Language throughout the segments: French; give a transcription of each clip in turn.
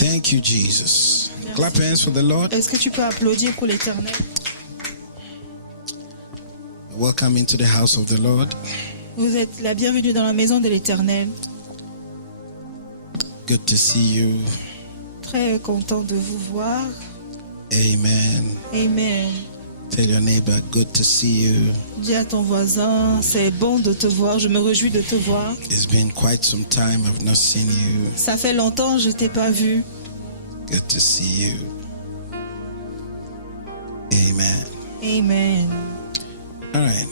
Thank you, Jesus. Clap your hands for the Lord. Est-ce que tu peux applaudir pour l'Éternel? Welcome into the house of the Lord. Vous êtes la bienvenue dans la maison de l'Éternel. Good to see you. Très content de vous voir. Amen. Amen. Tell your neighbor, good to see you. Dis à ton voisin, c'est bon de te voir, je me réjouis de te voir. It's been quite some time I've not seen you. Ça fait longtemps que je ne t'ai pas vu. Good to see you. Amen. Amen. All right.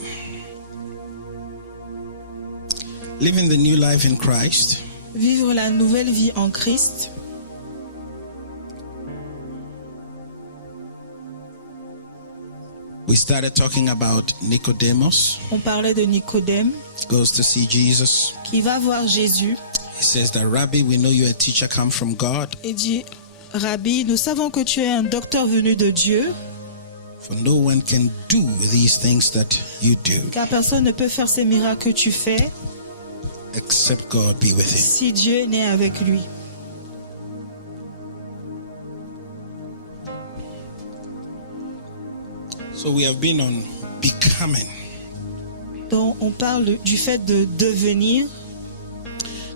Living the new life in Christ. Vivre la nouvelle vie en Christ. We started talking about Nicodemus. On parlait de Nicodème Goes to see Jesus. qui va voir Jésus He says that, Rabbi, we know you're a teacher come from God. et dit, Rabbi, nous savons que tu es un docteur venu de Dieu, For no one can do these things that you do car personne ne peut faire ces miracles que tu fais except God be with him. si Dieu n'est avec lui. So we have been on becoming. Donc on parle du fait de devenir.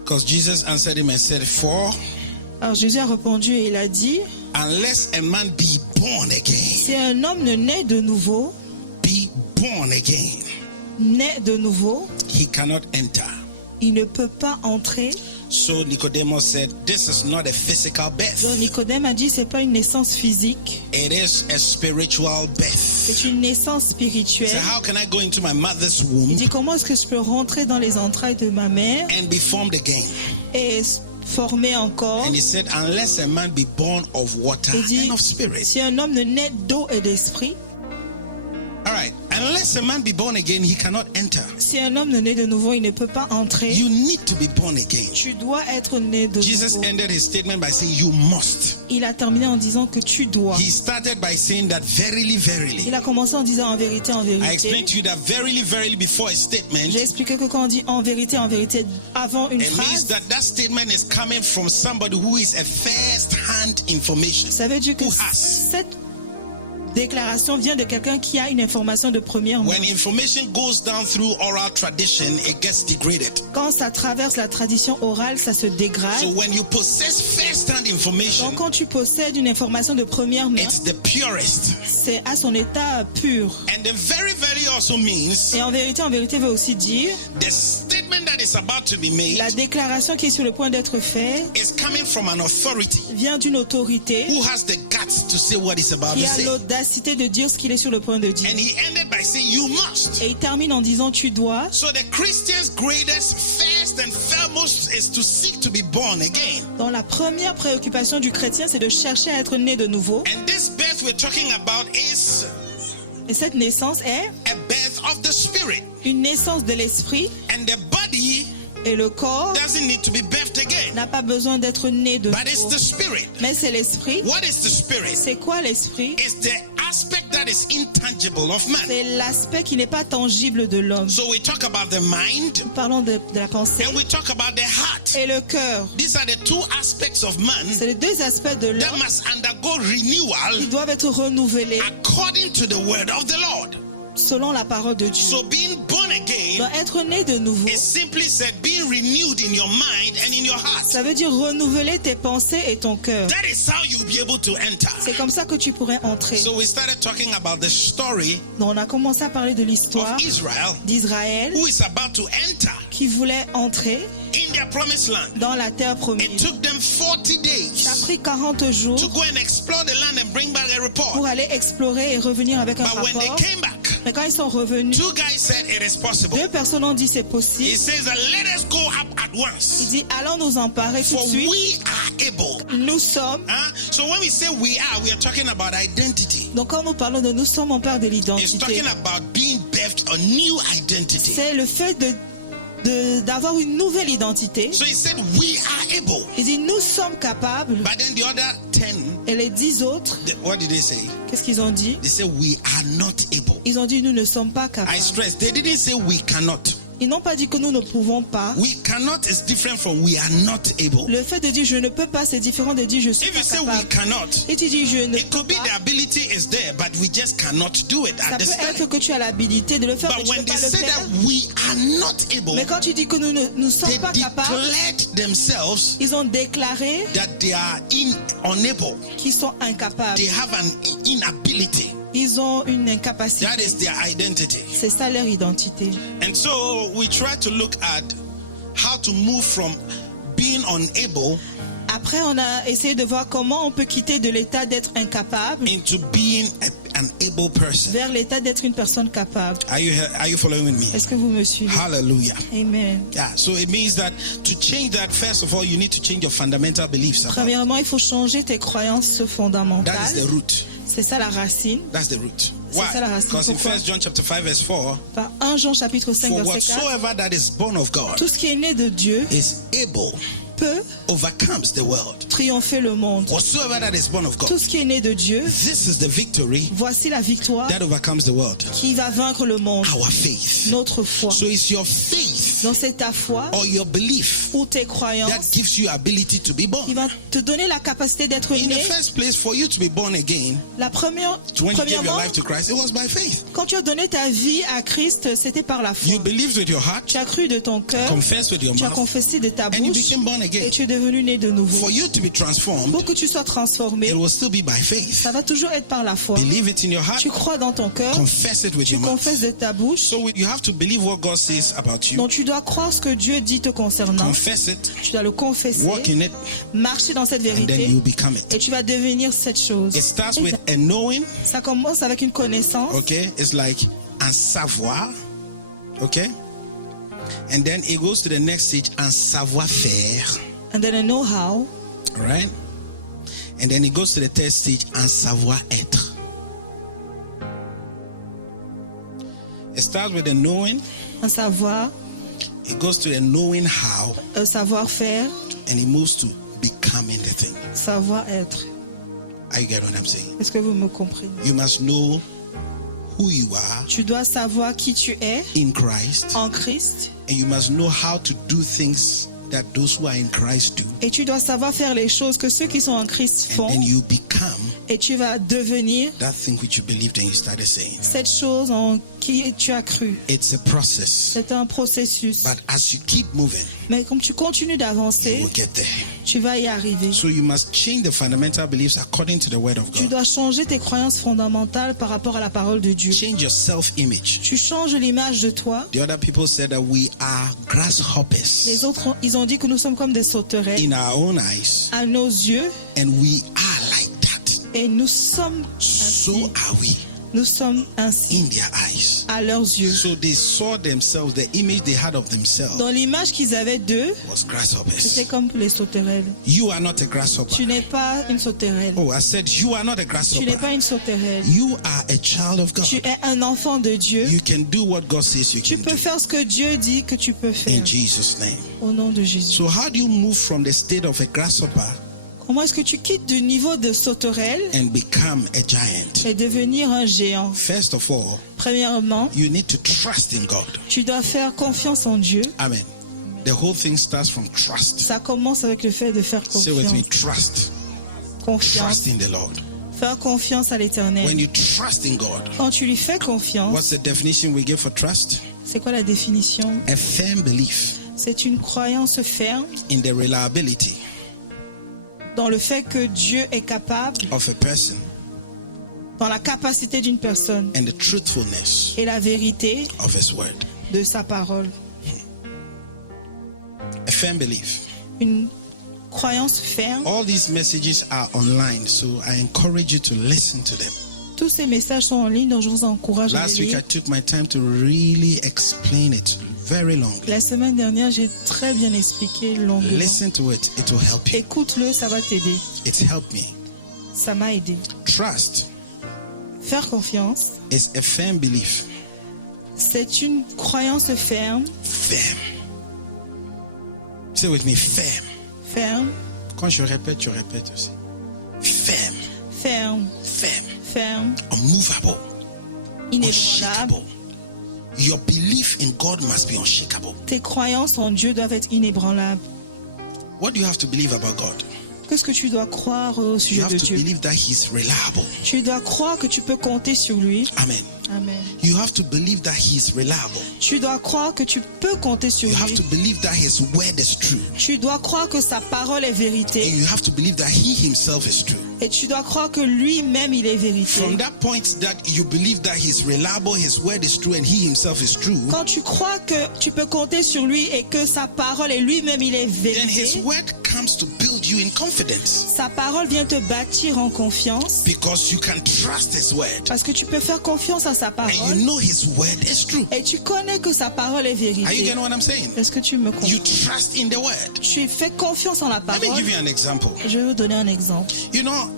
Because Jesus answered him and said, For Alors Jésus a répondu et il a dit, unless a man be born again, si un homme ne naît de nouveau, naît de nouveau, he cannot enter. il ne peut pas entrer. So Nicodemus said, this is not a physical birth. Donc Nicodème a dit, c'est pas une naissance physique, It is a spiritual birth. c'est une naissance spirituelle. So how can I go into my mother's Il womb dit, comment est-ce que je peux rentrer dans les entrailles de ma mère and be formed again? et former encore? And he said, unless a man be born of water Il dit, and of spirit. si un homme ne naît d'eau et d'esprit, All right. Unless a man be born again, he cannot enter. si un homme ne naît de nouveau, il ne peut pas entrer. You need to be born again. Tu dois être né de Jesus nouveau. ended his statement by saying, you must. Il a terminé en disant que tu dois. He started by saying that verily, verily. Il a commencé en disant en vérité, en I vérité. explained to you that verily, verily before a statement, J'ai expliqué que quand on dit en vérité, avant une it means phrase, that that statement is coming from somebody who is a first-hand information. ça veut dire que Who has? cette déclaration vient de quelqu'un qui a une information de première main. When information goes down through oral tradition, it gets degraded. Quand ça traverse la tradition orale, ça se dégrade. So when you possess first-hand information, Donc quand tu possèdes une information de première main, it's the purest. c'est à son état pur. And the very, very also means Et en vérité veut aussi dire, the statement that is about to be made la déclaration qui est sur le point d'être faite is coming from an authority vient d'une autorité who has the guts to say what he's about qui to a say. l'audacité de dire ce qu'il est sur le point de dire. And he ended by saying, you must. Et il termine en disant tu dois. So the Christian's greatest, first and foremost is to seek to be born again. Donc la première préoccupation du chrétien, c'est de chercher à être né de nouveau. And this birth we're talking about is Et cette naissance est a birth of the spirit. une naissance de l'esprit. And the body Et le corps doesn't need to be birthed again. n'a pas besoin d'être né de But it's nouveau. the spirit. Mais c'est l'esprit. What is the spirit? C'est quoi l'esprit? It's the aspect that is intangible of man. C'est l'aspect qui n'est pas tangible de l'homme. So we talk about the mind Parlons de la pensée and we talk about the heart. et le cœur. These are the two aspects of man C'est les deux aspects de that l'homme must undergo renewal qui doivent être renouvelés according to the word of the Lord. selon la parole de Dieu. So being born again Donc être né de nouveau, is simply said being renewed in your mind and in your heart. ça veut dire renouveler tes pensées et ton cœur. That is how you'll be able to enter. C'est comme ça que tu pourrais entrer. So we started talking about the story Donc on a commencé à parler de l'histoire of Israel d'Israël who is about to enter qui voulait entrer in their promised land. dans la terre It promise. took them 40 Ça a days pris 40 jours to go and explore the land and bring back a pour report. aller explorer et revenir avec un But when they rapport. came back, Mais quand ils sont revenus, two guys said it is possible. deux personnes ont dit c'est He possible. says that let us go up at Il once, dit allons nous emparer tout for de suite. we are able. Nous sommes. So when we say we are talking about identity. Donc quand nous parlons de nous sommes, on parle de It's l'identité. talking about being birthed a new identity. C'est le fait d'avoir une nouvelle identité. So he said we are able. Il dit nous sommes capables. But then the other 10, Et les 10 autres, what did they say? qu'est-ce qu'ils ont dit? They said we are not able. Ils ont dit nous ne sommes pas I capables. stress, they didn't say we cannot. Ils n'ont pas dit que nous ne pouvons pas. We cannot is different from we are not able. Le fait de dire je ne peux pas, c'est différent de dire je suis If pas you say we capable. cannot, Et tu dis je ne it peux could be pas. the ability is there, but we just cannot do it Ça at peut this être time. que tu as l'habilité de le faire, mais But tu ne when peux they pas le say faire. that we are not able, Mais quand tu dis que nous ne sommes they pas capables, declared themselves ils ont déclaré that they are unable. qu'ils sont incapables. They have an inability. Ils ont une incapacité. That is their identity. C'est ça leur identité. And so we try to look at how to move from being unable Après, on a essayé de voir comment on peut quitter de l'état d'être incapable into being an able person. vers l'état d'être une personne capable. Are you following with me? Est-ce que vous me suivez? Hallelujah. Amen. Yeah, so it means that to change that, first of all, you need to change your fundamental beliefs. Premièrement, il faut changer tes croyances That is fondamentales. the root. C'est ça la racine. That's the root. C'est ça la Why? racine. Because in Pourquoi? 1 John chapter 5 verse 4, Par 1 Jean chapitre 5 for verset 4, whatsoever that is born of God tout ce qui est né de Dieu is able, peut overcomes the world. triompher le monde. Whatsoever that is born of God, Tout ce qui est né de Dieu, this is the victory voici la victoire that overcomes the world. qui va vaincre le monde. Our faith. Notre foi. So it's your faith Donc c'est ta foi or your belief ou tes that croyances gives you ability to be qui born. va te donner la capacité d'être In the né. first place, for you to be born again, La première, when you gave your premièrement, life to Christ, it was by faith. quand tu as donné ta vie à Christ, c'était par la foi. You believed with your heart, Tu as cru de ton cœur, confessed with your tu as mouth, confessé de ta and you bouche became born et again. tu es devenu né de nouveau. For you to be transformed, Pour que tu sois transformé, it will still be by faith. ça va toujours être par la foi. Believe it in your heart, Tu crois dans ton cœur, confess it with tu your mouth. confesses de ta bouche, So you have to believe what God says about you, donc tu dois croire ce que Dieu dit te concernant, confess it, tu dois le confesser, walk in it, marcher dans cette and then vérité you become it. et tu vas devenir cette chose. It starts with a knowing, Ça commence avec une connaissance, okay? It's like un savoir, okay? And then it goes to the next stage, un savoir-faire, and then a know-how, all right? And then it goes to the third stage, un savoir-être. It starts with the knowing, un savoir, it goes to the knowing how, un savoir-faire, and it moves to becoming the thing. savoir-être. Are you get what I'm saying? Est-ce que vous me comprenez? You must know who you are Tu dois savoir qui tu es in Christ, en Christ and you must know how to do things that those who are in Christ do. et tu dois savoir faire les choses que ceux qui sont en Christ And font then you become et tu vas devenir that thing which you believed and you started saying. cette chose en qui tu as cru. It's a process. C'est un processus. But as you keep moving, Mais comme tu continues you d'avancer, will get there. tu vas y arriver. So you must change the fundamental beliefs according to the word of Tu God. dois changer tes croyances fondamentales par rapport à la parole de Dieu. Change your self-image. Tu changes l'image de toi. The other people said that we are grasshoppers Les autres, ils ont dit que nous sommes comme des sauterelles in our own eyes, à nos yeux and we are like that. et nous sommes So ainsi. are we Nous sommes ainsi in their eyes. à leurs yeux. So they saw themselves, the image they had of themselves Dans l'image qu'ils avaient d'eux, was grasshoppers. c'était comme les sauterelles. You are not a grasshopper. Tu n'es pas une sauterelle. Oh, I said you are not a Tu n'es grasshopper. pas une sauterelle. You are a child of God. Tu es un enfant de Dieu. You can do what God says you Tu can peux do. faire ce que Dieu dit que tu peux faire. In Jesus' name. Au nom de Jésus. So how do you move from the state of a grasshopper Comment est-ce que tu quittes du niveau de sauterelle and become a giant? et devenir un géant? First of all, Premièrement, you need to trust in God. tu dois faire confiance en Dieu. Amen. The whole thing starts from trust. Ça commence avec le fait de faire Say with me, confiance. trust. Confiance. Trust in the Lord. Faire confiance à When l'Éternel. you trust in God, Quand tu lui fais confiance, what's the definition we give for trust? c'est quoi la définition? A firm belief C'est une croyance ferme in the reliability dans le fait que Dieu est capable, of a person dans la capacité d'une personne and the truthfulness et la vérité of His word. de sa parole. A firm belief. Une croyance ferme. All these messages are online, so I encourage you to listen to them. Tous ces messages sont en ligne, donc je vous encourage à Last les week, I lire. took my time to really explain it very long. La semaine dernière, j'ai très bien expliqué longuement. Listen to it, it will help you. Écoute-le, ça va t'aider. It's helped me. Ça m'a aidé. Trust Faire confiance, is a firm belief. c'est une croyance ferme, Firm. Say with me, firm. ferme, Quand je répète, tu répètes aussi. Firm. ferme, Firm. ferme, Unmovable. inébranlable, Unshakable. your belief in God must be unshakable. Tes croyances en Dieu doivent être inébranlables. What do you have to believe about God? Qu'est-ce que tu dois croire au You sujet have de to Dieu? believe that He's reliable. Tu dois croire que tu peux compter sur lui. Amen. Amen. You have to believe that He is reliable. Tu dois croire que tu peux compter sur You have lui. to believe that His word is true. Tu dois croire que sa parole est And vérité. you have to believe that He Himself is true. Et tu dois croire que lui-même, il est vérité. From that point that you believe that He's reliable, His word is true, and He Himself is true, Quand tu crois que tu peux compter sur lui et que sa parole et lui-même, il est then His vérité, word comes to build you in confidence. sa parole vient te bâtir en confiance Because you can trust His word. parce que tu peux faire confiance à sa And parole you know His word is true. et tu connais que sa parole est Are you vérité. getting what I'm saying? Est-ce que tu me You comprends? trust in the word. Tu fais confiance en la Let me parole. give you an example. Je vais vous donner un exemple. You know,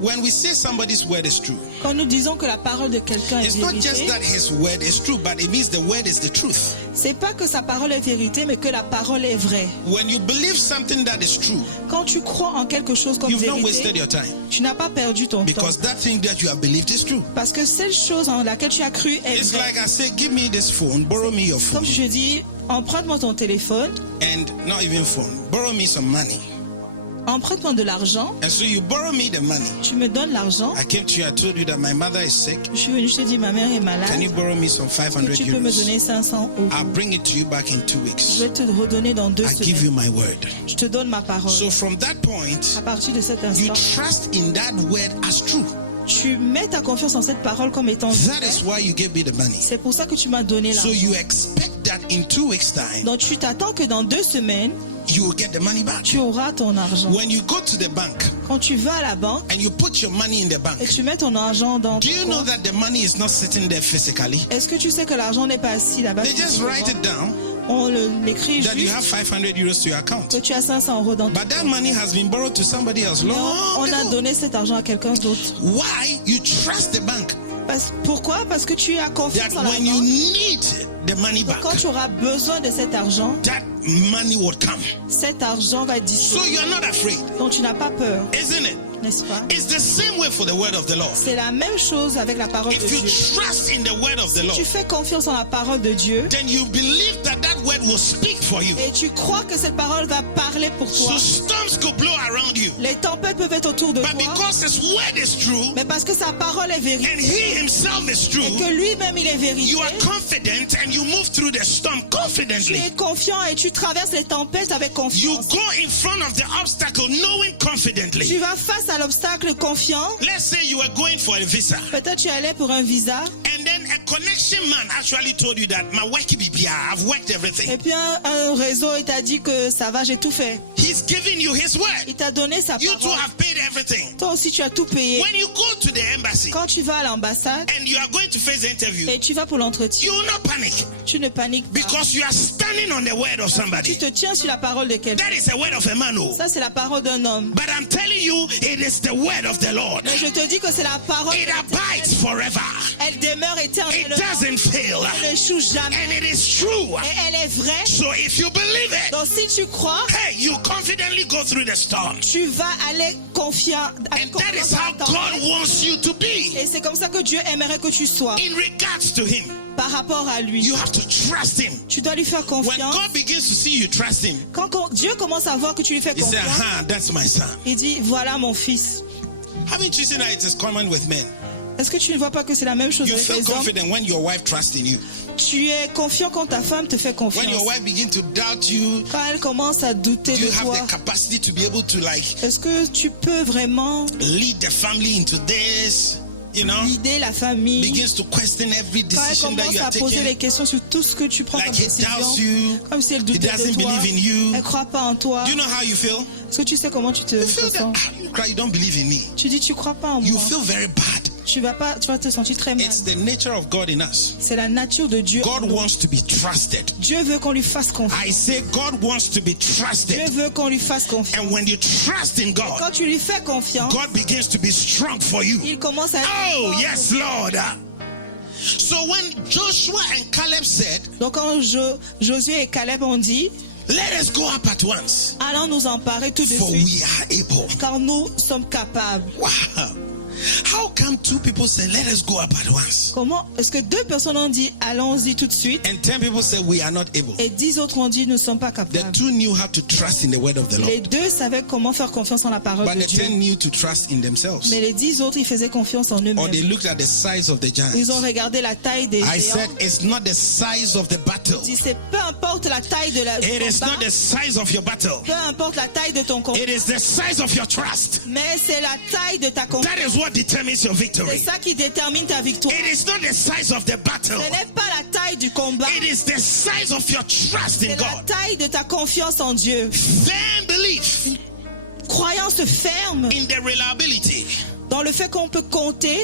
when we say somebody's word is true, Quand nous disons que la parole de quelqu'un est it's not just vérité, that his word is true, but it means the word is the truth. c'est pas que sa parole est vérité, mais que la parole est vraie. When you believe something that is true, Quand tu crois en quelque chose comme you've not wasted vérité, your time. tu n'as pas perdu ton temps. Because that thing that you have believed is true. Parce que cette chose en laquelle tu as cru est It's vraie. like I say, give me this phone, borrow me your phone. Comme je dis, emprunte-moi ton téléphone, And not even phone, borrow me some money. emprunte-moi de l'argent, And so you borrow me the money. tu me donnes l'argent. I came to you, I told you that my mother is sick. Je suis venu, je t'ai dit, ma mère est malade. Can you borrow me some Que 500 tu peux me euros? donner 500 euros. I'll bring it to you back in 2 Je weeks. vais te redonner dans 2 I give you semaines. my word. Je te donne ma parole. So from that point, À partir de cet you instant, trust in that word as true. tu mets ta confiance en cette parole comme étant That vraie. is why you gave me the money. C'est pour ça que tu m'as donné So l'argent. you expect that in 2 weeks' time, Donc tu t'attends que dans 2 semaines, you will get the money back. tu auras ton argent. When you go to the bank Quand tu vas à la banque and you put your money in the bank, et tu mets ton argent dans do ton you know compte, that the money is not sitting there physically? est-ce que tu sais que l'argent n'est pas assis là-bas? They just write it down On l'écrit that you juste have 500 euros to your account. que tu as 500 euros dans ton But that money has been borrowed to somebody else Non, long on a ago. donné cet argent à quelqu'un d'autre. Why? You trust the bank Pourquoi? Parce que tu as that confiance en la when you banque. need the money back, Quand tu auras besoin de cet argent, that money will come. cet argent va être So disponible. you're not afraid, Donc tu n'as pas peur, isn't it? n'est-ce pas? It's the same way for the word of the Lord. C'est la même chose avec la parole de If you Dieu. trust in the word of the Lord, Tu fais confiance en la parole de Dieu then you believe that that word will speak for you. et tu crois que cette parole va parler pour toi. So storms could blow around you. Les tempêtes peuvent être autour de But toi, because his word is true mais parce que sa parole est and vérité he himself is et true, que lui-même il est vérité, you are confident and you move through the storm tu confidently. es confiant et tu traverses les tempêtes avec You confiance. go in front of the obstacle knowing Tu confidently. vas face à l'obstacle confiant. Let's say you were going for a visa Peut-être tu allais pour un visa and then a connection man actually told you that my work be bia, I've worked et everything. puis un réseau il t'a dit que ça va, j'ai tout fait. He's giving you his word. Il t'a donné sa You too parole. have paid everything. Toi aussi tu as tout payé. When you go to the embassy Quand tu vas à l'ambassade and you are going to face the interview, et tu vas pour l'entretien, you will not panic tu ne paniques pas. because you are standing on the word of Tu somebody. te tiens sur la parole de quelqu'un. That is the word of a man. Oh. Ça c'est la parole d'un homme. But I'm telling you, it is the word of the Lord. Mais je te dis que c'est la parole. It abides forever. Elle demeure It éternellement. doesn't fail. Elle n'échoue jamais. And it is true. Et elle est vraie. So if you believe it, Donc si tu crois, hey, you confidently go through the storm. tu vas aller confiant. avec And that confiance is dans how la tempête. God wants you to be Et c'est comme ça que Dieu aimerait que tu sois in regards to Him. par rapport à lui. You have to trust Him. Tu dois lui faire When confiance. God begins to see you trust Him, Quand Dieu commence à voir que tu lui fais He says, confiance, that's my son. il dit, voilà mon fils. Haven't you seen that it is common with men? Est-ce que tu ne vois pas que c'est la même chose You avec feel les hommes? confident when your wife trusts in you. Tu es confiant quand ta femme te fait When confiance. your wife begins to doubt you, Quand elle commence à douter do you de have toi, the capacity to be able to like est-ce que tu peux vraiment lead the family into this? You know, guider la famille? begins to question every Quand elle decision that commence you à are poser les taking. questions sur tout ce que tu prends Like comme he décision, doubts you. comme si elle He doutait de doesn't toi, believe in you. elle ne croit pas en toi. Do you know how you feel? Est-ce que tu sais comment tu te You feel that sens? you cry, you don't believe in me. Tu dis, tu ne crois pas en You moi. feel very bad. Tu vas te sentir très mal. It's the nature of God in us. C'est la nature de Dieu. en God nous. wants to be trusted. Dieu veut qu'on lui fasse confiance. I say God wants to be Dieu trusted. veut qu'on lui fasse confiance. And when you trust in God, Quand tu lui fais confiance, God begins to be strong for you. il commence à être Oh, fort. yes, Lord. So when Joshua and Caleb said, Donc quand Josué et Caleb ont dit, let us go up at once, allons nous emparer tout de for suite, we are able. car nous sommes capables. Wow. How come two people say, let us go up at once? Comment est-ce que 2 personnes ont dit allons-y tout de suite And 10 people say, we are not able. et 10 autres ont dit nous ne sommes pas The capables? 2 knew how to trust in the word of the Les Lord. 2 savaient comment faire confiance en la parole But de the Dieu. 10 knew to trust in themselves. Mais les 10 autres, ils faisaient confiance en Or eux-mêmes. they looked at the size of the Ils ont giants. regardé la taille des I géants. said, it's not the size of the battle. Ils disaient, peu importe la taille de la du It is combat, not the size of your battle. peu importe la taille de ton combat, It is the size of your trust. mais c'est la taille de ta confiance. That is what determines your C'est victory. ça qui détermine ta victoire. It is not the size of the battle. Ce n'est pas la taille du combat, It is the size of your trust in c'est la God. taille de ta confiance en Dieu. Firm belief Croyance ferme in the reliability dans le fait qu'on peut compter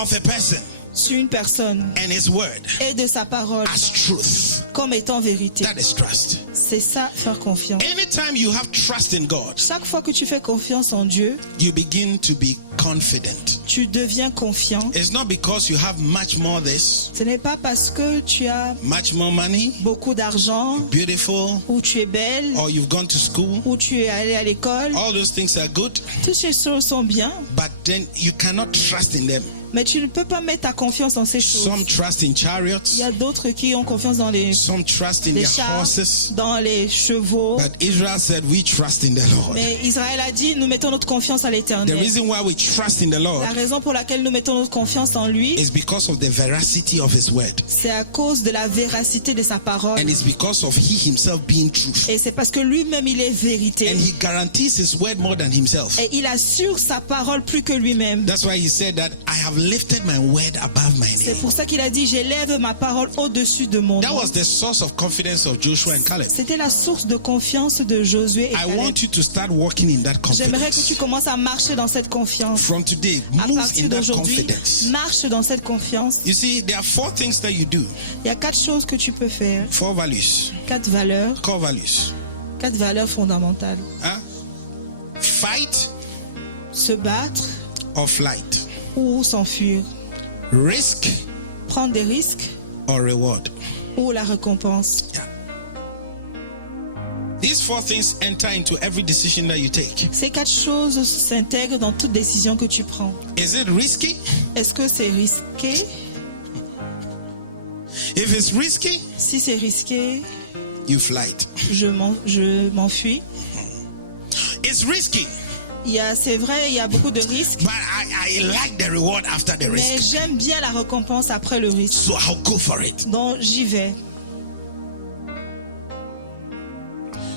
of a person sur une personne and his word et de sa parole as truth. comme étant vérité. That is trust. C'est ça, faire confiance. Anytime you have trust in God, Chaque fois que tu fais confiance en Dieu, you begin to be confident. tu deviens confiant. It's not because you have much more this, Ce n'est pas parce que tu as much more money, beaucoup d'argent, beautiful, ou tu es belle, or you've gone to school. ou tu es allé à l'école. All those things are good, Toutes ces choses sont bien, but then you cannot trust in them. mais tu ne peux pas mettre ta confiance en ces choses. Some trust in Il y chariots, a d'autres qui ont confiance dans les some trust in their chars, horses. dans les chevaux. But Israel said, we trust in the Lord. Mais Israël a dit, nous mettons notre confiance à The l'Éternel. reason why we trust in the Lord La raison pour laquelle nous mettons notre confiance en lui, is because of the veracity of his word. c'est à cause de la véracité de sa parole. And it's because of he himself being truth. Et c'est parce que lui-même, il est vérité. And he guarantees his word more than himself. Et il assure sa parole plus que lui-même. That's why he said that I have lifted my word above my C'est name. pour ça qu'il a dit, j'élève ma parole au-dessus de mon That nom. was the source of confidence of Joshua and Caleb. C'était la source de confiance de Josué et I Caleb. want you to start walking in that J'aimerais que tu confidence. commences à marcher dans cette confiance. From today, À move partir in that d'aujourd'hui, confidence. marche dans cette confiance. You see, there are 4 things that you do. Il y a 4 choses que tu peux faire. 4 values, 4 valeurs. core values. 4 valeurs fondamentales. Huh? Fight Se battre or flight. ou s'enfuir. Risk Prendre des risques or reward. ou la récompense. Yeah. These 4 things enter into every decision that you take. Ces 4 choses s'intègrent dans toute décision que tu prends. Is it risky? Est-ce que c'est risqué? If it's risky, Si c'est risqué, you flight. je m'enfuis. It's risky, C'est vrai, il y a beaucoup de risques, but I like the reward after the mais risk. j'aime bien la récompense après le risque. So I'll go for it. Donc j'y vais.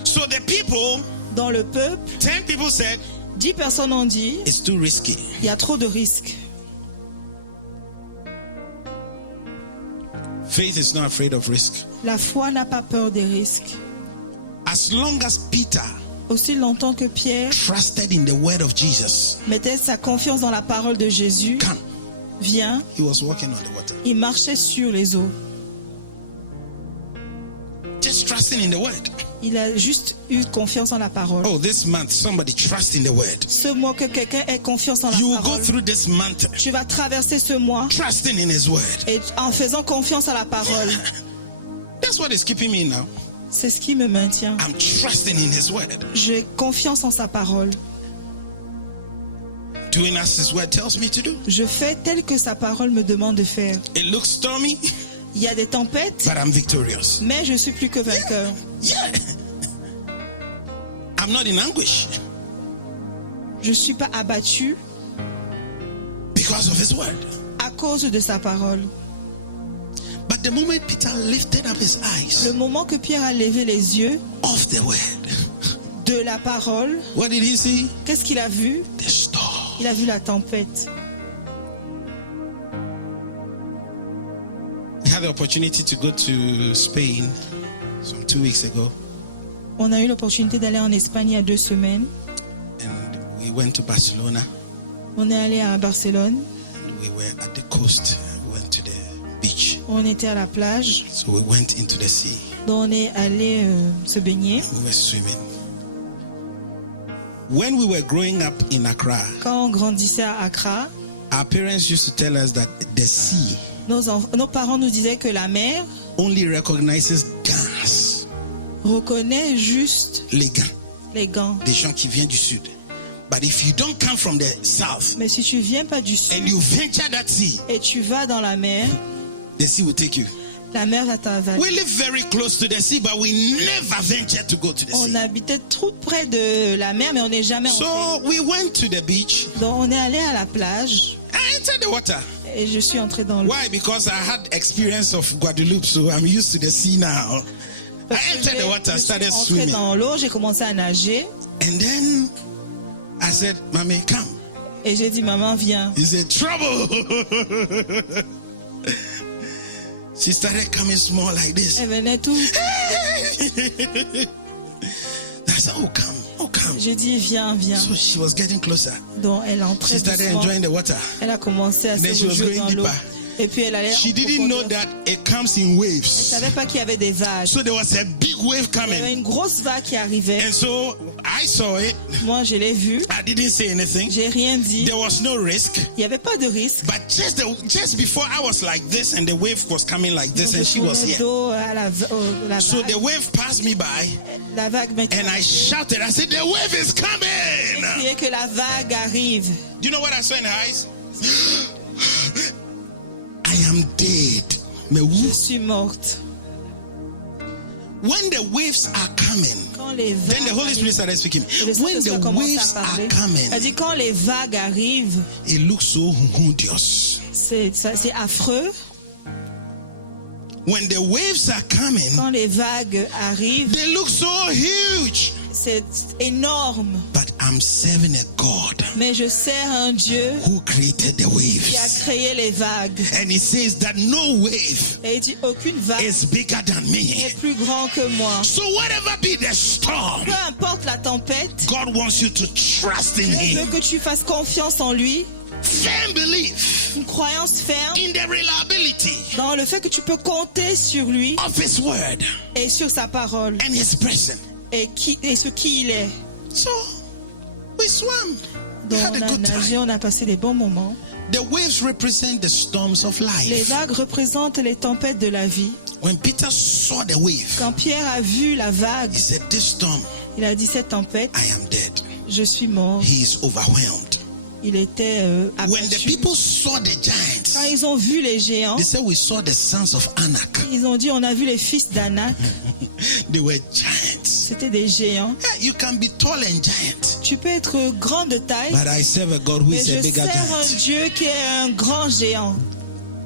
So the people, Dans le peuple, 10 people said, 10 personnes ont dit, it's too risky. il y a trop de risques. Faith is not afraid of risk. La foi n'a pas peur des risques. As long as Peter Aussi longtemps que Pierre trusted in the word of Jesus, mettait sa confiance dans la parole de Jésus, come, vient, he was walking on the water. il marchait sur les eaux. Just trusting in the word. Il a juste eu confiance en la parole. Oh, this month, somebody trust in the word. Ce mois, que quelqu'un ait confiance en la You will go parole. through this month Tu vas traverser ce mois trusting in his word. et en faisant confiance à la parole. That's what is keeping me now. C'est ce qui me maintient. I'm trusting in his word. J'ai confiance en sa parole. Doing as his word tells me to do. Je fais tel que sa parole me demande de faire. It looks stormy, Il y a des tempêtes, but I'm victorious. mais je suis plus que vainqueur. Yeah. I'm not in anguish Je suis pas abattu because of his word. à cause de sa parole. But the moment Peter lifted up his Le eyes moment que Pierre a levé les yeux off the word, de la parole, what did he see? qu'est-ce qu'il a vu? The storm. Il a vu la tempête. We had the opportunity to go to Spain some 2 weeks ago, On a eu l'opportunité d'aller en Espagne il y a 2 semaines. and we went to Barcelona. On est allé à Barcelone. We were at the coast. We went to the beach. On était à la plage. So we went into the sea. Donc on est allé se baigner. We were swimming. When we were growing up in Accra, Quand on grandissait à Accra, our parents used to tell us that the sea nos parents nous disaient que la mer only recognizes gans, reconnaît juste les gans, les gants. des gens qui viennent du sud. But if you don't come from the south Mais si tu viens pas du sud and you venture that sea, et tu vas dans la mer, the sea will take you. la mer va t'avaler. We live very close to the sea, but we never venture to go to the On sea. habitait trop près de la mer, mais on n'est jamais entré. So we went to the beach. Donc on est allé à la plage I entered the water. et je suis entré dans l'eau. Why? Because I had experience of Guadeloupe, so I'm used to the sea now. I Parce que entered the water, je suis started entré swimming. dans l'eau, j'ai commencé à nager And then I said, Mommy, come. et j'ai dit maman viens. He said, trouble. She started coming small like this. Elle venait tout. I said, oh, come, oh, come. J'ai dit viens, viens. So she was getting closer. Donc elle She entrait started doucement. enjoying the water. Elle a commencé à Then se she was rejouer going dans l'eau. deeper. Et puis elle allait She en didn't know profondeur. that it comes in Je waves. savais pas qu'il y avait des vagues. So there was a big wave Il y avait coming. une grosse vague qui arrivait. And so I saw it. Moi, je l'ai vu. I didn't say anything. J'ai rien dit. There was no risk. Il n'y avait pas de risque. But just before I was like this and the wave was coming like this Donc, and je she was tournais here. dos à la So vague. the wave passed me by La vague m'a and I shouted. I said, the wave is coming. crié que la vague arrive. Do you know what I saw in her eyes? I am dead. Mais Je who- suis morte. When the waves are coming, Quand les vagues then the Holy Spirit arrivent, started speaking. et le When Saint-Esprit the commence waves à are parler. coming, Elle dit quand les vagues arrivent, it looks so odious. c'est affreux. When the waves are coming, Quand les vagues arrivent, they look so huge. c'est énorme. But I'm serving a God Mais je sers un Dieu who created the qui a waves. créé les vagues. And he says that no wave Et il dit aucune vague is bigger than me. est plus grand que moi. So whatever be the storm, Peu importe la tempête, God wants you to trust in Dieu veut him. que tu fasses confiance en lui, Firm belief une croyance ferme in the reliability dans le fait que tu peux compter sur lui of his word et sur sa parole and his presence. et sur qui il est. So we swam. We Donc had on a a good nagé, time. on a passé des bons moments. The waves represent the storms of Les life. vagues représentent les tempêtes de la vie. When Peter saw the wave, Quand Pierre a vu la vague, he said, this storm, il a dit cette tempête, I am dead. je suis mort. He is overwhelmed. Il était When the abattu. people saw the giants, Quand ils ont vu les géants, they said, we saw the sons of Anak. ils ont dit on a vu les fils d'Anak. They were giants. C'était des géants. Yeah, you can be tall and giant, Tu peux être grand de taille, but I serve a God who mais is je a bigger sers un giant. Dieu qui est un grand géant.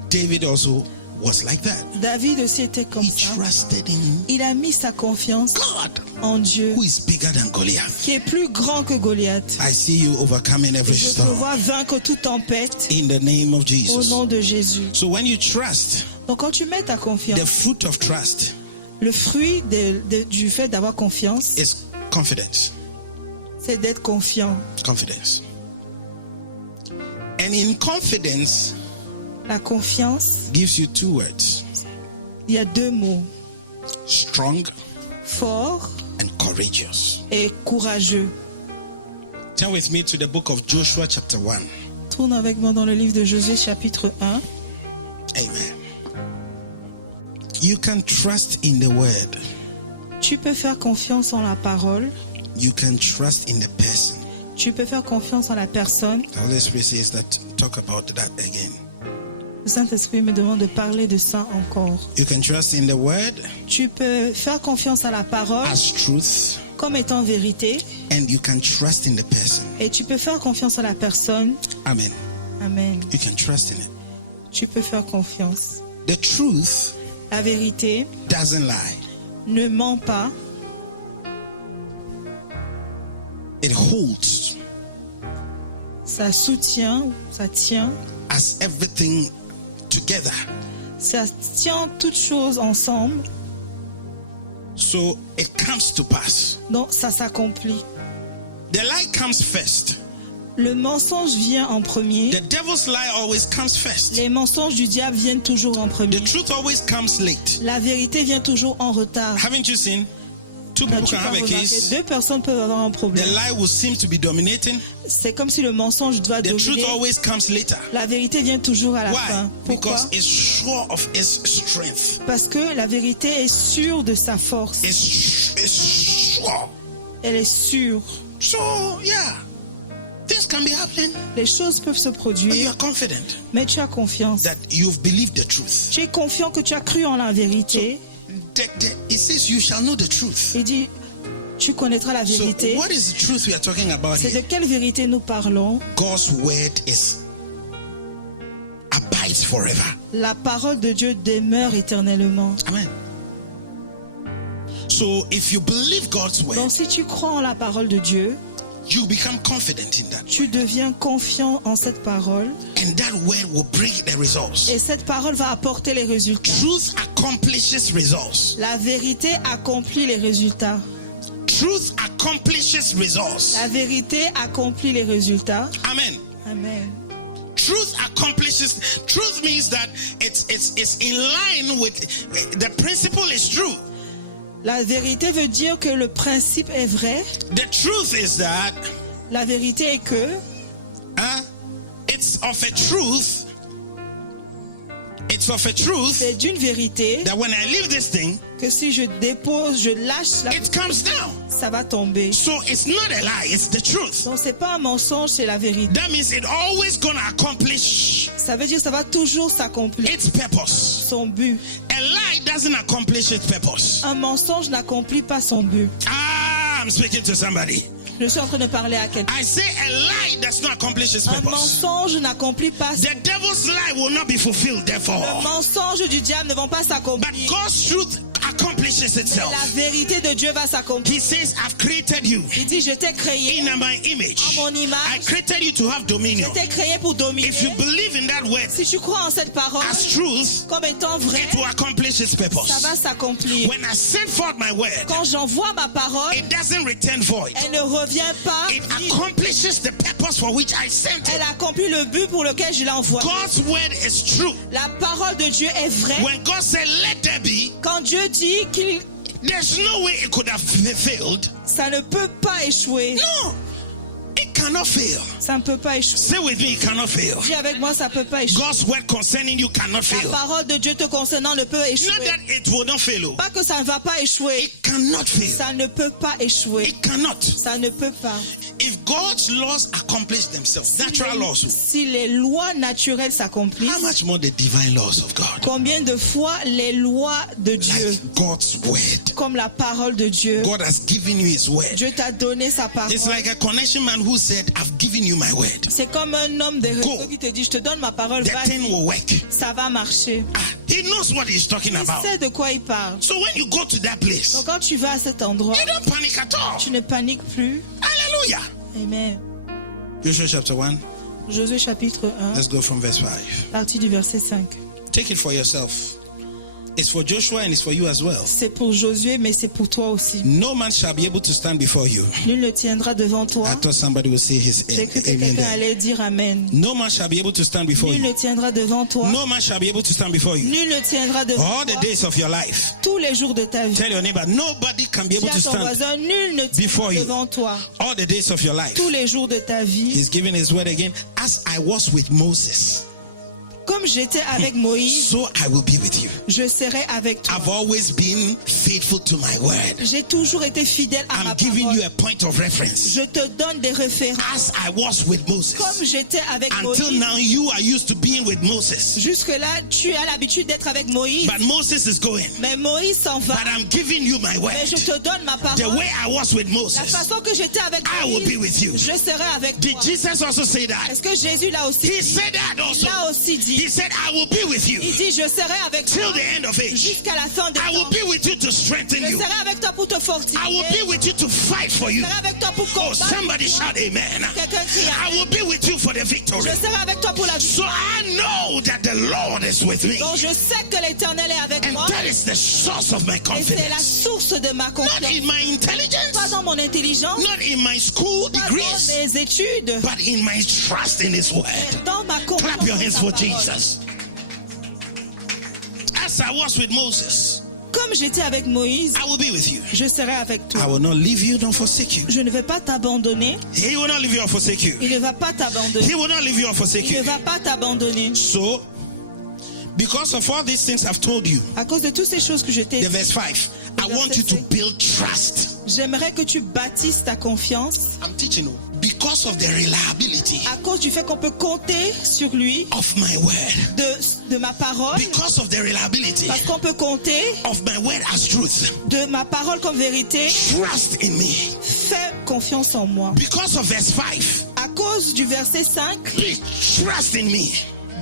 David also was like that. David aussi était comme He ça. trusted in Il a mis sa confiance God, en Dieu, who is bigger than Goliath. qui est plus grand que Goliath. I see you overcoming every Je te storm vois vaincre toute tempête in the name of au Jesus. nom de Jésus. So when you trust, Donc quand tu mets ta confiance, the fruit of trust le fruit du fait d'avoir confiance, is confidence. c'est d'être confiant. Confidence. And in confidence La confiance, gives you two words: il y a deux mots, strong fort and courageous. et courageux. Turn with me to the book of Joshua chapter 1. Tourne avec moi dans le livre de Josué chapitre 1. Amen. You can trust in the word. Tu peux faire confiance en la parole. You can trust in the person. Tu peux faire confiance en la personne. The Holy Spirit says that, talk about that again. Le Saint-Esprit me demande de parler de ça encore. You can trust in the word Tu peux faire confiance à la parole as truth, comme étant vérité. and you can trust in the person. Et tu peux faire confiance à la personne. Amen. Amen. You can trust in it. Tu peux faire confiance. The truth La vérité doesn't lie. ne ment pas. It holds Ça soutient, ça tient. as everything together. Ça tient toutes choses ensemble. So it comes to pass. Donc ça s'accomplit. The lie comes first. Le mensonge vient en premier. The devil's lie always comes first. Les mensonges du diable viennent toujours en premier. The truth always comes late. La vérité vient toujours en retard. Haven't you seen? Two people Tu can peux have a remarquer, case. deux personnes peuvent avoir un The problème. lie will seem to be dominating. C'est comme si le mensonge doit The truth dominer. always comes later. La vérité vient toujours à la Why? fin. Pourquoi? Because it's sure of its strength. Parce que la vérité est sûre de sa force. It's sure. Elle est sûre. So, yeah. Things can be happening, Les choses peuvent se but you produire, are confident mais tu as confiance. that you've believed the truth. Tu es confiant que tu as cru en la vérité. It says you shall know the truth. Il dit, tu connaîtras la So vérité. what is the truth we are talking about C'est de here? quelle vérité nous parlons? God's word abides forever. La parole de Dieu demeure éternellement. Amen. So if you believe God's word, Donc si tu crois en la parole de Dieu, you become confident in that. tu deviens confiant en cette parole. And that word will bring the results. Et cette parole va apporter les résultats. Truth accomplishes results. La vérité accomplit les résultats. Truth accomplishes results. La vérité accomplit les résultats. Amen. Amen. Truth accomplishes. Truth means that it's in line with the principle is true. La vérité veut dire que le principe est vrai. The truth is that La vérité est que it's of a truth. It's of a truth c'est d'une vérité that when I leave this thing, que si je dépose, je lâche, it comes down. ça va tomber. So it's not a lie, it's the truth. Donc c'est pas un mensonge, c'est la vérité. That means it's always gonna accomplish Ça veut dire que ça va toujours s'accomplir. its purpose. Son but. A lie doesn't accomplish its purpose. Un mensonge n'accomplit pas son but. I'm speaking to somebody. Je suis en train de parler à quelqu'un. I say a lie does not accomplish its Un purpose. mensonge n'accomplit pas son The devil's lie will not be fulfilled, Le therefore. mensonge du diable ne vont pas But s'accomplir. God's truth accomplishes Mais itself. la vérité de Dieu va s'accomplir. He says, I've created you Il dit, je t'ai créé in my image. à mon I image. created you to have dominion. Je t'ai créé pour dominer. If you believe in that word Si tu crois en cette parole as truth, comme étant vraie, it will accomplish its ça purpose. va s'accomplir. When I send forth my word, Quand j'envoie ma parole, it doesn't return void. elle ne revient pas. It accomplishes the purpose for which I sent Elle it. accomplit le but pour lequel je l'envoie. God's word is true. La parole de Dieu est vraie. When God said, let there be, Quand Dieu dit qu'il, there's no way it could have failed. ça ne peut pas échouer. No, it cannot fail. Ça ne peut pas échouer. Say with me, it cannot fail. Dis avec moi, ça ne peut pas échouer. God's word concerning you cannot La fail. parole de Dieu te concernant ne peut Not échouer. that it will not fail. Pas que ça ne va pas échouer. It cannot fail. Ça ne peut pas échouer. It cannot. Ça ne peut pas. If God's laws accomplish themselves, natural laws, Si les lois naturelles s'accomplissent, how much more the divine laws of God? combien de fois les lois de Dieu, Like God's word. comme la parole de Dieu, God has given you his word. Dieu t'a donné sa parole. It's like a connection man who said, I've given you my word. C'est comme un homme de réseau Go. qui te dit, je te donne ma parole, The thing vas-y, will work. ça va marcher. He knows what he's talking Il about. sait de quoi il parle. So when you go to that place, Donc quand tu vas à cet endroit, you don't panic at all. tu ne paniques plus. Hallelujah. Amen. Joshua chapter 1. Josué chapitre 1, Let's go from verse 5. partie du verset 5. Take it for yourself. It's for Joshua and it's for you as well. C'est pour Josué, mais c'est pour toi aussi. No man shall be able to stand before you. Nul ne tiendra devant toi. I thought somebody would say his J'ai cru que amen quelqu'un there. allait dire Amen. No man shall be able to stand before Nul you. ne tiendra devant toi. No man shall be able to stand before you. Nul ne tiendra devant All the toi days of your life. tous les jours de ta vie. Tell your neighbor, nobody can be Dis able à to ton stand voisin, nul ne before tiendra you. devant toi all the days of your life. tous les jours de ta vie. He's giving his word again. As I was with Moses, Comme j'étais avec Moïse, so I will be with you. je serai avec toi. I've always been faithful to my word. J'ai toujours été fidèle à I'm ma giving parole. you a point of reference. Je te donne des références. As I was with Moses. Comme j'étais avec Until Moïse. now, you are used to being with Moses. Jusque-là, tu as l'habitude d'être avec Moïse. But Moses is going. Mais Moïse s'en va. But I'm giving you my word. Mais je te donne ma The parole. way I was with La Moses, façon que j'étais avec I will be with you. Moïse, je serai avec Did toi. Jesus also say that? Est-ce que Jésus l'a aussi He dit? said that also. Il l'a aussi dit. He said, I will be with you Il dit, je serai avec till toi the end of age. jusqu'à la fin des I will temps. be with you to strengthen Je you. serai avec toi pour te fortifier. I will be with you to fight for Je you. serai avec toi pour Oh, combattre. somebody shout amen. Quelqu'un crie I Amen. will be with you for the victory. Je serai avec toi pour la So victoire. I know that the Lord is with me. Donc je sais que l'Éternel est avec And moi. that is the source of my Et c'est la confidence. source de ma Not confiance. in my intelligence, Pas dans mon intelligence, not in my school pas dans degrees, mes études, but in my trust in His word. mais dans ma confiance. Clap your en hands sa for parole. Jesus. As I was with Moses, Comme j'étais avec Moïse, I will be with you. je serai avec I toi. will not leave you nor forsake you. Je ne vais pas t'abandonner. He will not leave you or forsake you. Il ne va pas t'abandonner. He will not leave you or forsake Il ne you. va pas t'abandonner. So, because of all these things I've told you, À cause de toutes ces choses que je t'ai the dit, verse 5, I want you to build trust. j'aimerais que tu bâtisses ta confiance. I'm teaching you. Because because of the reliability À cause du fait qu'on peut compter sur lui, of my word, de ma parole, because of the reliability parce qu'on peut compter of my word as truth, de ma parole comme vérité, trust in me. fais confiance en moi. Because of verse 5, À cause du verset 5, trust in me.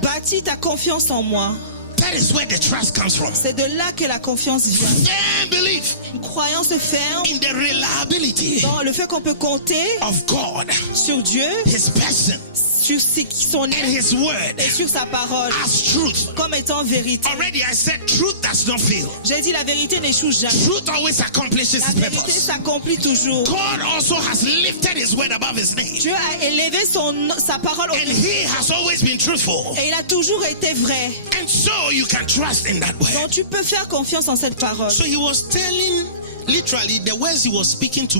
bâtis ta confiance en moi. That is where the trust comes from. C'est de là que la confiance vient. Firm belief Une croyance ferme in the reliability dans le fait qu'on peut compter of God, sur Dieu, His person, sur son and His word et sur sa parole as truth. comme étant vérité. Already I said truth does not fail. J'ai dit la vérité n'échoue jamais. Truth always accomplishes La its vérité purpose. s'accomplit toujours. God also has lifted His word above His name. Dieu a élevé sa parole au And He has always been truthful. et il a toujours été vrai. And so you can trust in that word. Donc tu peux faire confiance en cette parole. So He was telling, literally, the words He was speaking to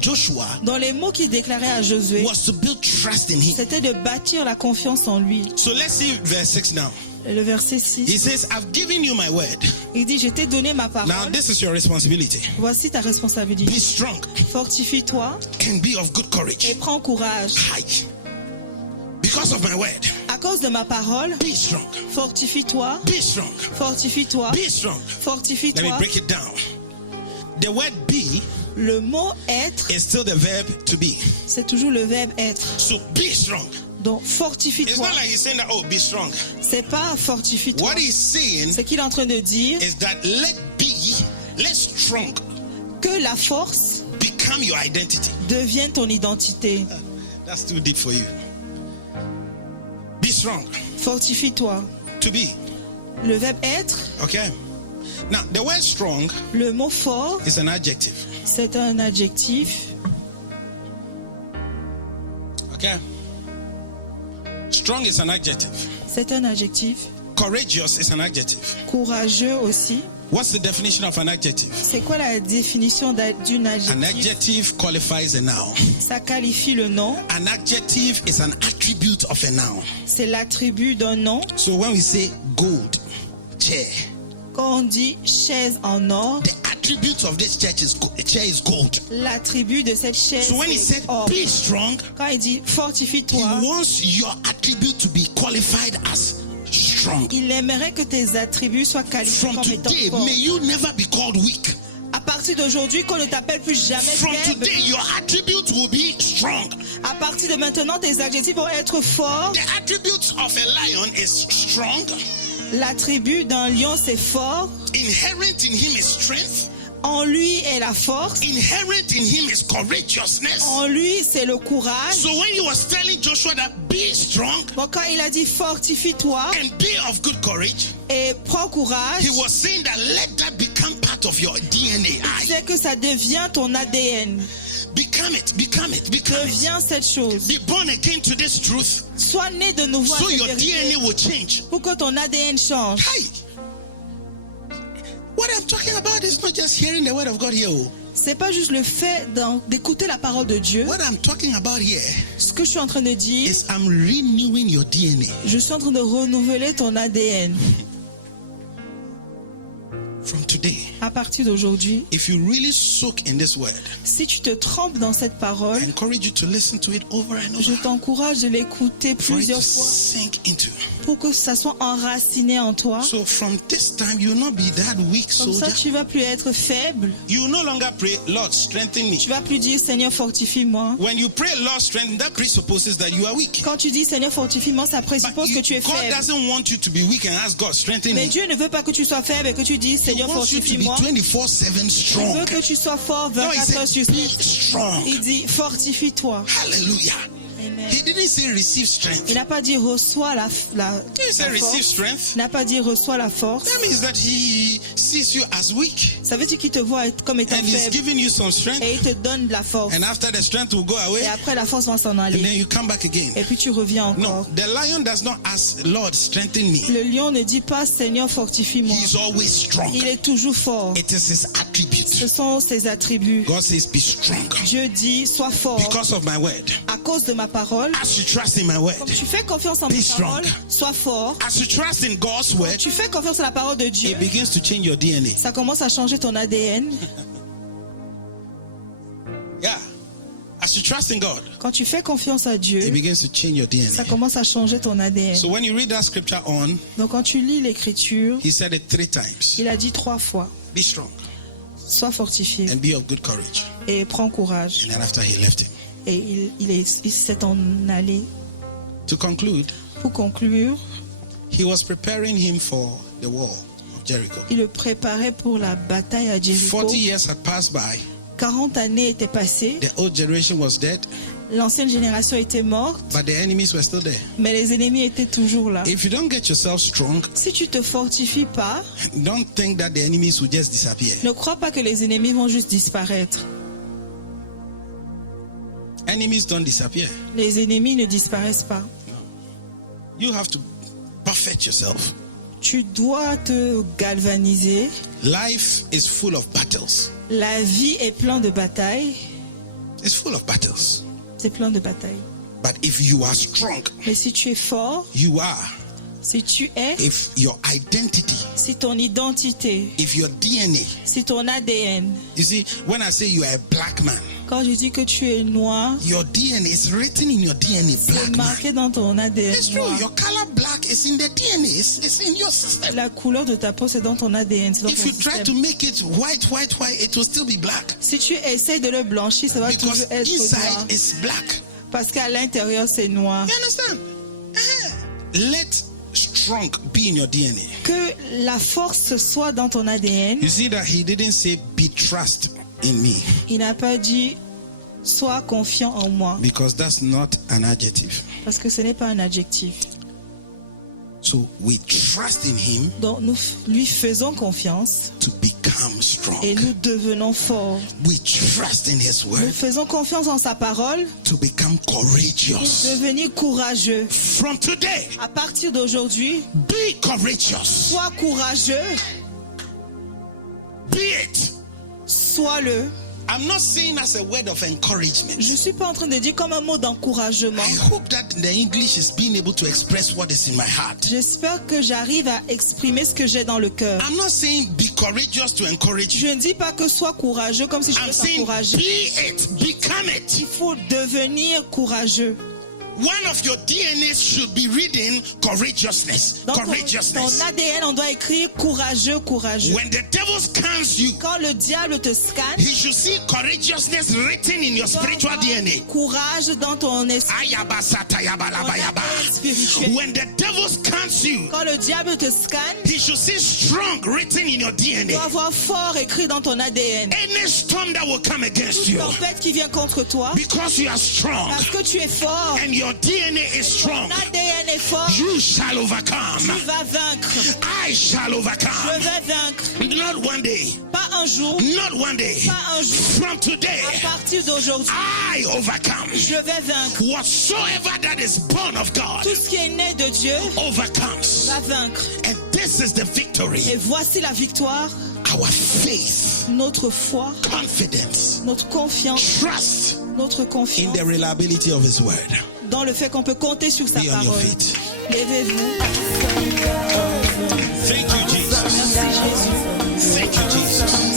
Joshua Dans les mots qu'il déclarait à Josué, was to build trust in Him. c'était de bâtir la confiance en lui. So let's see verse 6 now. Le verset He 6, says, I've given you my word. il dit, je t'ai donné ma parole. Now this is your responsibility. Voici ta responsabilité. Be strong Fortifie-toi and be of good et courage. prends courage. Hi. Because of my word, À cause de ma parole, be strong. fortifie-toi, Be strong. fortifie-toi, Be strong. Let me fortifie-toi. break it down. The word be Le mot être, is still the verb to be. c'est toujours le verbe être. So be strong. Donc It's fortifie-toi. not like he's saying that, oh, be strong. C'est pas fortifie-toi. What he's saying Ce qu'il est en train de dire, is that let strong que la force become your identity. devienne ton identité. That's too deep for you. Be strong. Fortifie-toi. To be. Le verbe être, Okay. Now, the word strong le mot fort, is an adjective. c'est un adjectif. Okay. Strong is an adjective. C'est un adjectif. Courageous is an adjective. Courageux aussi. What's the definition of an adjective? C'est quoi la définition d'une An adjectif? adjective qualifies a noun. Ça qualifie le nom. An adjective is an attribute of a noun. C'est l'attribut d'un nom. So when we say gold, chair, Quand on dit chaise en or, the attribute of this chair is gold. l'attribut de cette chaise So when he c'est said or. be strong, Quand il dit he fortifie-toi, wants your attribute to be qualified as strong. il aimerait que tes attributs soient qualifiés From comme étant today, forts. may you never be called weak. À partir d'aujourd'hui, qu'on ne t'appelle plus jamais From faible. today, your attribute will be strong. À partir de maintenant, tes adjectifs vont être forts. The attribute of a lion is strong. L'attribut d'un lion, c'est fort. Inherent in him is strength. En lui est la force. Inherent in him is courageousness. En lui, c'est le courage. So when he was telling Joshua that be strong Bon, quand il a dit fortifie-toi and be of good courage, et prends courage, he was saying that let that become part of your DNA. c'est que ça devient ton ADN. Become it, become it, become it. Deviens cette chose. Be born again to this truth Sois né de nouveau à so cette your vérité DNA will change. pour que ton ADN change. Hey, what I'm talking about is not just hearing the word of God here. Oh. C'est pas juste le fait d'écouter la parole de Dieu. What I'm talking about here Ce que je suis en train de dire, is I'm renewing your DNA. je suis en train de renouveler ton ADN. From today, À partir d'aujourd'hui, if you really soak in this word, si tu te trempes dans cette parole, I encourage you to listen to it over and je over t'encourage de l'écouter for it to plusieurs fois sink into. pour que ça soit enraciné en toi. So from this time, you will not be that weak Comme ça, soldier. tu vas plus être faible. You will no longer pray, Lord, strengthen me. Tu vas plus dire Seigneur, fortifie-moi. When you pray, Lord, strengthen, that presupposes that you are weak. Quand tu dis Seigneur, fortifie-moi, ça But présuppose que tu es God faible. doesn't want you to be weak and ask God, strengthen Mais me. Dieu ne veut pas que tu sois faible et que tu dises He Seigneur, wants you to be fortifie-moi. 24/7 Il strong. veut que tu sois fort No, he 24 heures sur said, be 7. strong. Il dit fortifie-toi. Hallelujah. Amen. He didn't say receive strength. Il n'a pas dit reçois la He said receive force. strength. Il n'a pas dit reçois la force. That means that he sees you as weak Ça veut dire qu'il te voit comme étant and he's faible giving you some strength. et il te donne de la force. And after the strength will go away, Et après la force va s'en and then aller. you come back again. Et puis tu reviens No, encore. the lion does not ask, Lord, strengthen me. Le lion ne dit pas Seigneur, fortifie-moi. He's always strong. Il est toujours fort. It is his Ce attribute. sont ses attributs. God says, be strong Dieu dit sois fort because of my word. à cause de ma parole. As you trust in my word, Comme tu fais confiance en Be ma strong. parole, sois fort. as you trust in God's word, Tu fais confiance à la parole de Dieu. it begins to change your DNA. Ça commence à changer ton ADN. Yeah. As you trust in God, Quand tu fais confiance à Dieu, it begins to change your DNA. ça commence à changer ton ADN. So when you read that scripture on, Donc quand tu lis l'écriture, he said it 3 times. il a dit 3 fois, Be strong sois fortifié and be of good courage. et prends courage. And then after he left him. Et il s'est en allé. To conclude, Pour conclure, he was preparing him for the wall of Jericho. il le préparait pour la bataille à Jéricho. 40 years had passed by. 40 années étaient passées. The old generation was dead, L'ancienne génération était morte, but the enemies were still there. mais les ennemis étaient toujours là. If you don't get yourself strong, Si tu te fortifies pas, don't think that the enemies will just disappear. ne crois pas que les ennemis vont juste disparaître. Enemies don't disappear. Les ennemis ne disparaissent pas. You have to perfect yourself. Tu dois te galvaniser. Life is full of battles. La vie est pleine de batailles. It's full of battles. C'est plein de batailles. But if you are strong, Mais si tu es fort, you are. si tu es, If your identity, si ton identité, if your DNA, si ton ADN, you see, when I say you are a black man, quand je dis que tu es noir, your DNA is written in your DNA, c'est black man. marqué dans ton ADN It's true. noir. Your color black is in the DNA. It's in your system. La couleur de ta peau, c'est dans ton ADN, c'est dans If ton you try système. to make it white, it will still be black. Si tu essaies de le blanchir, ça va Because toujours être noir. inside is black. Parce qu'à l'intérieur, c'est noir. You understand? Let strong be in your DNA. Que la force soit dans ton ADN. You see that he didn't say be trust in me, Il n'a pas dit sois confiant en moi, because that's not an adjective. parce que ce n'est pas un adjectif. So we trust in him Donc nous lui faisons confiance to become strong. et nous devenons forts. We trust in his Nous word faisons confiance en sa parole to become pour courageous. devenir courageux. From today, À partir d'aujourd'hui, be courageous. sois courageux, Be it. sois-le. I'm not saying as a word of encouragement. Je ne suis pas en train de dire comme un mot d'encouragement. I hope that the English is being able to express what is in my heart. J'espère que j'arrive à exprimer ce que j'ai dans le cœur. I'm not saying be courageous to encourage Je you. ne dis pas que sois courageux comme si je I'm veux saying t'encourager. be it, become it. Il faut devenir courageux. One of your DNAs should be reading courageousness. Dans ton Courageousness. ADN, on doit écrire courageux, courageux. When the devil scans you, Quand le diable te scanne, he should see courageousness written in your il doit spiritual avoir DNA. courage dans ton esprit. Ayabasatayabalaba. Spirituel. When the devil scans you, Quand le diable te scanne, he should see strong written in your il DNA. doit avoir fort écrit dans ton ADN. Any storm that will come against Toute you, tempête qui vient contre toi, because you are strong parce que tu es fort, and your DNA is ton strong, ADN est fort, you shall tu overcome. vas vaincre. I shall Je overcome. vais vaincre. Not one day, Pas un jour, not one day. pas un jour. From today, À partir d'aujourd'hui, I overcome. je vais vaincre. Whatsoever that is born of God Tout ce qui est né de Dieu overcomes. va vaincre. And this is the victory. Et voici la victoire, Our faith, notre foi, confidence, notre confiance, trust notre in confiance the reliability of his word. dans le fait qu'on peut compter sur sa Be on your parole. feet. Levez-vous. Thank you, Jesus. Merci Jésus. Thank you, Jesus.